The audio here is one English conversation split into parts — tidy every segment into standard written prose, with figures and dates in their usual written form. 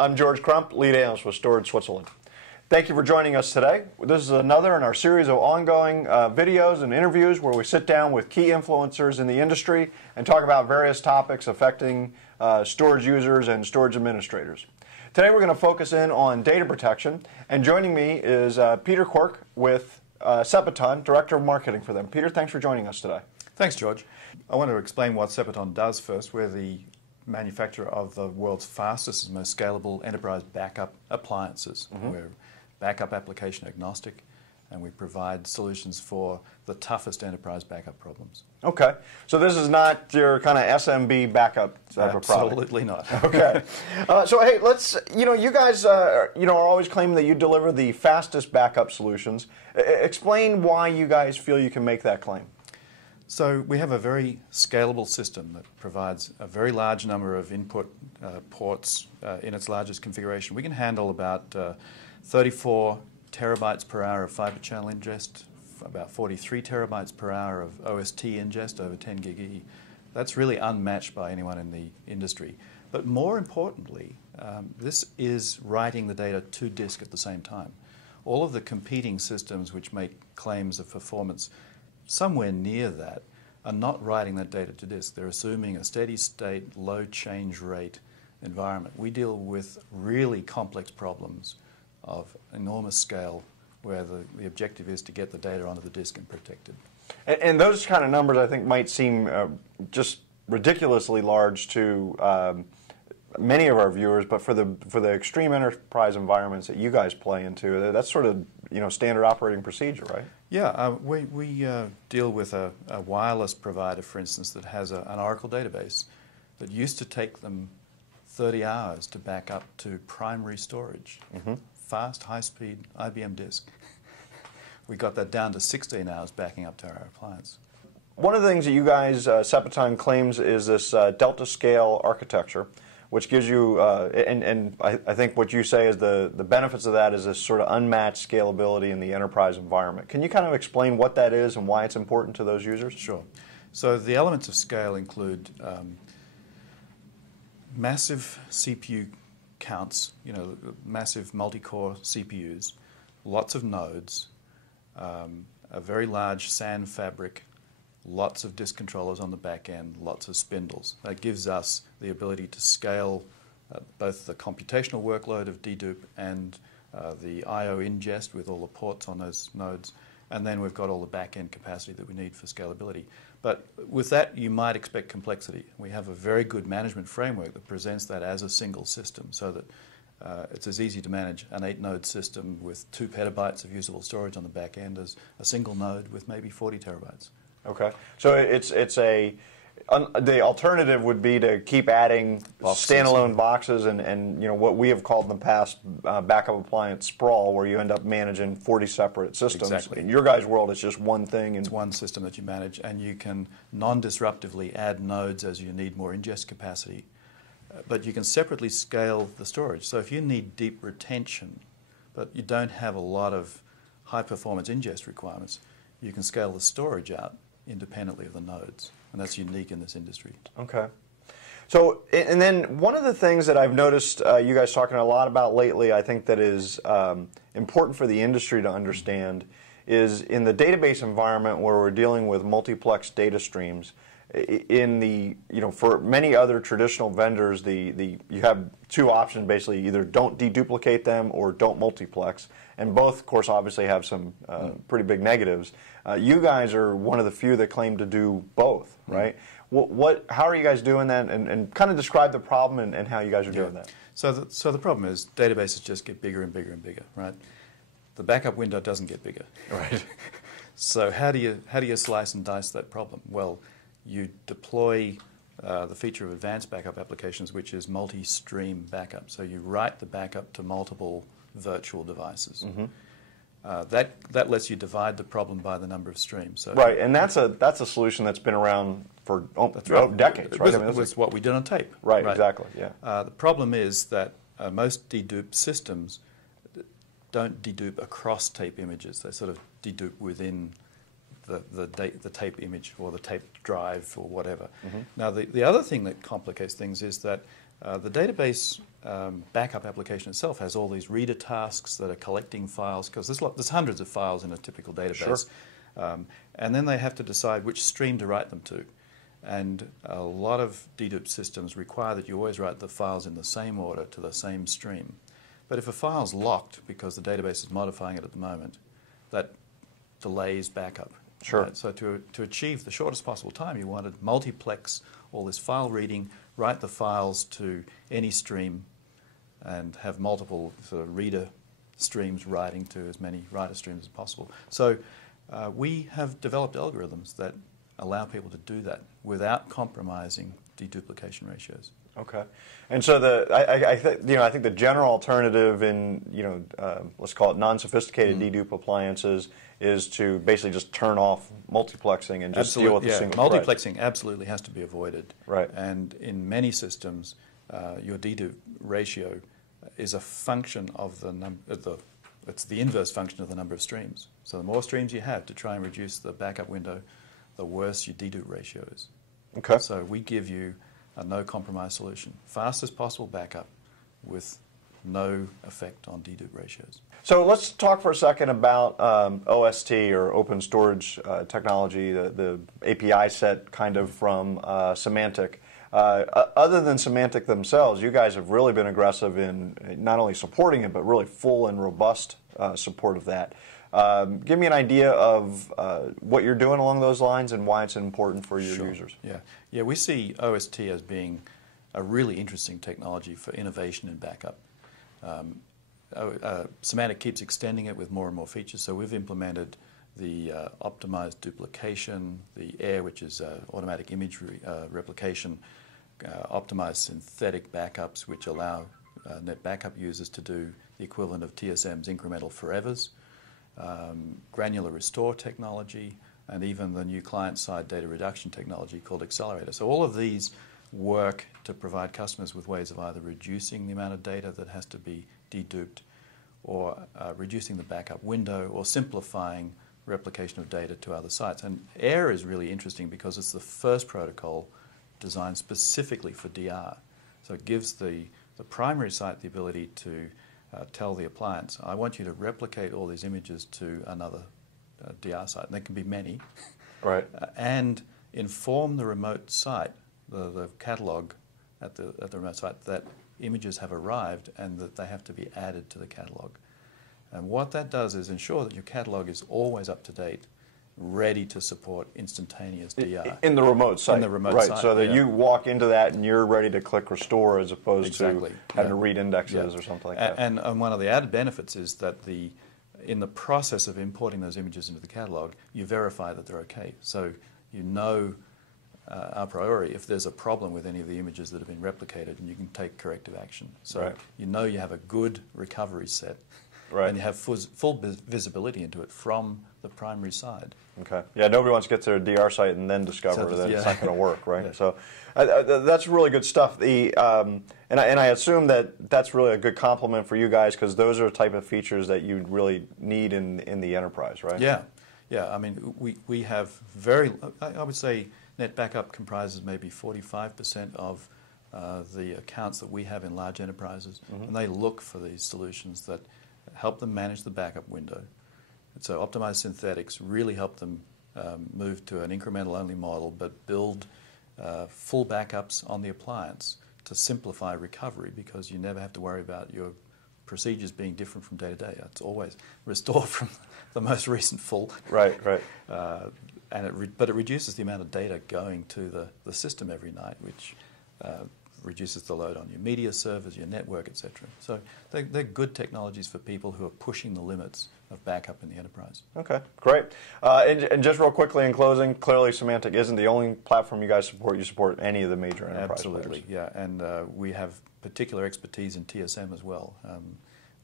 I'm George Crump, lead analyst with Storage Switzerland. Thank you for joining us today. This is another in our series of ongoing videos and interviews where we sit down with key influencers in the industry and talk about various topics affecting storage users and storage administrators. Today we're going to focus in on data protection, and joining me is Peter Quirk with Sepaton, Director of Marketing for them. Peter, thanks for joining us today. Thanks, George. I want to explain what Sepaton does first. We're the manufacturer of the world's fastest and most scalable enterprise backup appliances. We're backup application agnostic, and we provide solutions for the toughest enterprise backup problems. Okay, so this is not your kind of SMB backup type of product? Absolutely not. Okay, so hey, let's, you guys, are always claiming that you deliver the fastest backup solutions. Explain why you guys feel you can make that claim. So we have a very scalable system that provides a very large number of input ports in its largest configuration. We can handle about 34 terabytes per hour of fiber channel ingest, about 43 terabytes per hour of OST ingest over 10 gig E. That's really unmatched by anyone in the industry. But more importantly, this is writing the data to disk at the same time. All of the competing systems which make claims of performance somewhere near that are not writing that data to disk. They're assuming a steady state, low change rate environment. We deal with really complex problems of enormous scale where the objective is to get the data onto the disk and protect it. And those kind of numbers I think might seem just ridiculously large to many of our viewers, but for the extreme enterprise environments that you guys play into, that's sort of standard operating procedure, right? Yeah, we deal with a wireless provider, for instance, that has an Oracle database that used to take them 30 hours to back up to primary storage. Fast, high-speed IBM disk. We got that down to 16 hours backing up to our appliance. One of the things that you guys, Sepaton claims, is this delta scale architecture, which gives you, and I think what you say is the benefits of that is this sort of unmatched scalability in the enterprise environment. Can you kind of explain what that is and why it's important to those users? Sure. So the elements of scale include massive CPU counts, massive multi-core CPUs, lots of nodes, a very large SAN fabric, lots of disk controllers on the back end, lots of spindles. That gives us the ability to scale both the computational workload of dedupe and the I/O ingest with all the ports on those nodes, and then we've got all the back end capacity that we need for scalability. But with that, you might expect complexity. We have a very good management framework that presents that as a single system so that it's as easy to manage an 8-node system with 2 petabytes of usable storage on the back end as a single node with maybe 40 terabytes. Okay, so the alternative would be to keep adding standalone boxes and what we have called in the past backup appliance sprawl, where you end up managing 40 separate systems. Exactly. In your guys' world, it's just one thing. It's one system that you manage, and you can non-disruptively add nodes as you need more ingest capacity. But you can separately scale the storage. So if you need deep retention, but you don't have a lot of high-performance ingest requirements, you can scale the storage out independently of the nodes. And that's unique in this industry. Okay. So, and then one of the things that I've noticed you guys talking a lot about lately, I think that is important for the industry to understand, is in the database environment where we're dealing with multiplex data streams. In the, for many other traditional vendors, you have two options basically: either don't deduplicate them or don't multiplex, and both, of course, obviously have some pretty big negatives. You guys are one of the few that claim to do both, right? How are you guys doing that, and kind of describe the problem and how you guys are doing that? So the problem is databases just get bigger and bigger and bigger, right? The backup window doesn't get bigger, right? So how do you slice and dice that problem? Well, you deploy the feature of advanced backup applications, which is MultiStream Backup. So you write the backup to multiple virtual devices. That lets you divide the problem by the number of streams. So right, and that's a solution that's been around for decades, right? It's what we did on tape. Right, exactly, yeah. The problem is that most dedupe systems don't dedupe across tape images. They sort of dedupe within the tape image or the tape drive or whatever. Now, the other thing that complicates things is that the database backup application itself has all these reader tasks that are collecting files, because there's hundreds of files in a typical database. Sure. And then they have to decide which stream to write them to. And a lot of dedupe systems require that you always write the files in the same order to the same stream. But if a file's locked because the database is modifying it at the moment, that delays backup. Sure. Right? So to achieve the shortest possible time, you want to multiplex all this file reading, write the files to any stream, and have multiple sort of reader streams writing to as many writer streams as possible. So we have developed algorithms that allow people to do that without compromising deduplication ratios. Okay, and so I think the general alternative in let's call it non-sophisticated dedupe appliances is to basically just turn off multiplexing and just deal with the single thread. Multiplexing absolutely has to be avoided. Right. And in many systems, your dedupe ratio is a function of the number. It's the inverse function of the number of streams. So the more streams you have to try and reduce the backup window, the worse your dedupe ratio is. Okay. So we give you a no-compromise solution. Fastest possible backup with no effect on dedupe ratios. So let's talk for a second about OST, or open storage technology, the API set kind of from Symantec. Other than Symantec themselves, you guys have really been aggressive in not only supporting it, but really full and robust support of that. Give me an idea of what you're doing along those lines and why it's important for your users. Yeah, we see OST as being a really interesting technology for innovation in backup. Symantec keeps extending it with more and more features, so we've implemented the optimized duplication, the AIR, which is automatic image replication, optimized synthetic backups, which allow NetBackup users to do the equivalent of TSM's incremental forevers, granular restore technology, and even the new client-side data reduction technology called Accelerator. So all of these work to provide customers with ways of either reducing the amount of data that has to be deduped, or reducing the backup window, or simplifying replication of data to other sites. And AIR is really interesting because it's the first protocol designed specifically for DR. So it gives the primary site the ability to tell the appliance, I want you to replicate all these images to another DR site, and there can be many, right? And inform the remote site, the catalog at the remote site, that images have arrived and that they have to be added to the catalog. And what that does is ensure that your catalog is always up to date, ready to support instantaneous DR. In the remote site. In the remote right, site, so that you walk into that and you're ready to click restore as opposed to having to read indexes or something like that. And one of the added benefits is that in the process of importing those images into the catalog, you verify that they're okay. So you know a priori if there's a problem with any of the images that have been replicated, and you can take corrective action. So you know you have a good recovery set, and you have full visibility into it from the primary side. Okay. Yeah, nobody wants to get to their DR site and then discover that it's not going to work, right? So that's really good stuff. And I assume that that's really a good compliment for you guys, because those are the type of features that you really need in the enterprise, right? Yeah. I mean, we have I would say NetBackup comprises maybe 45% of the accounts that we have in large enterprises, and they look for these solutions that help them manage the backup window. And so optimized synthetics really help them move to an incremental-only model, but build full backups on the appliance to simplify recovery, because you never have to worry about your procedures being different from day to day. It's always restore from the most recent full. Right. But it reduces the amount of data going to the system every night, which reduces the load on your media servers, your network, etc. So they're good technologies for people who are pushing the limits of backup in the enterprise. Okay, great. And just real quickly in closing, clearly Symantec isn't the only platform you guys support. You support any of the major enterprise Absolutely, players. Yeah. And we have particular expertise in TSM as well.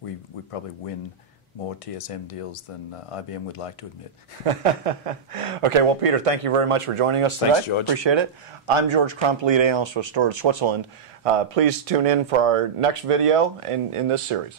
We probably win more TSM deals than IBM would like to admit. Okay, well, Peter, thank you very much for joining us today. Thanks, George. Appreciate it. I'm George Crump, lead analyst with Storage Switzerland. Please tune in for our next video in this series.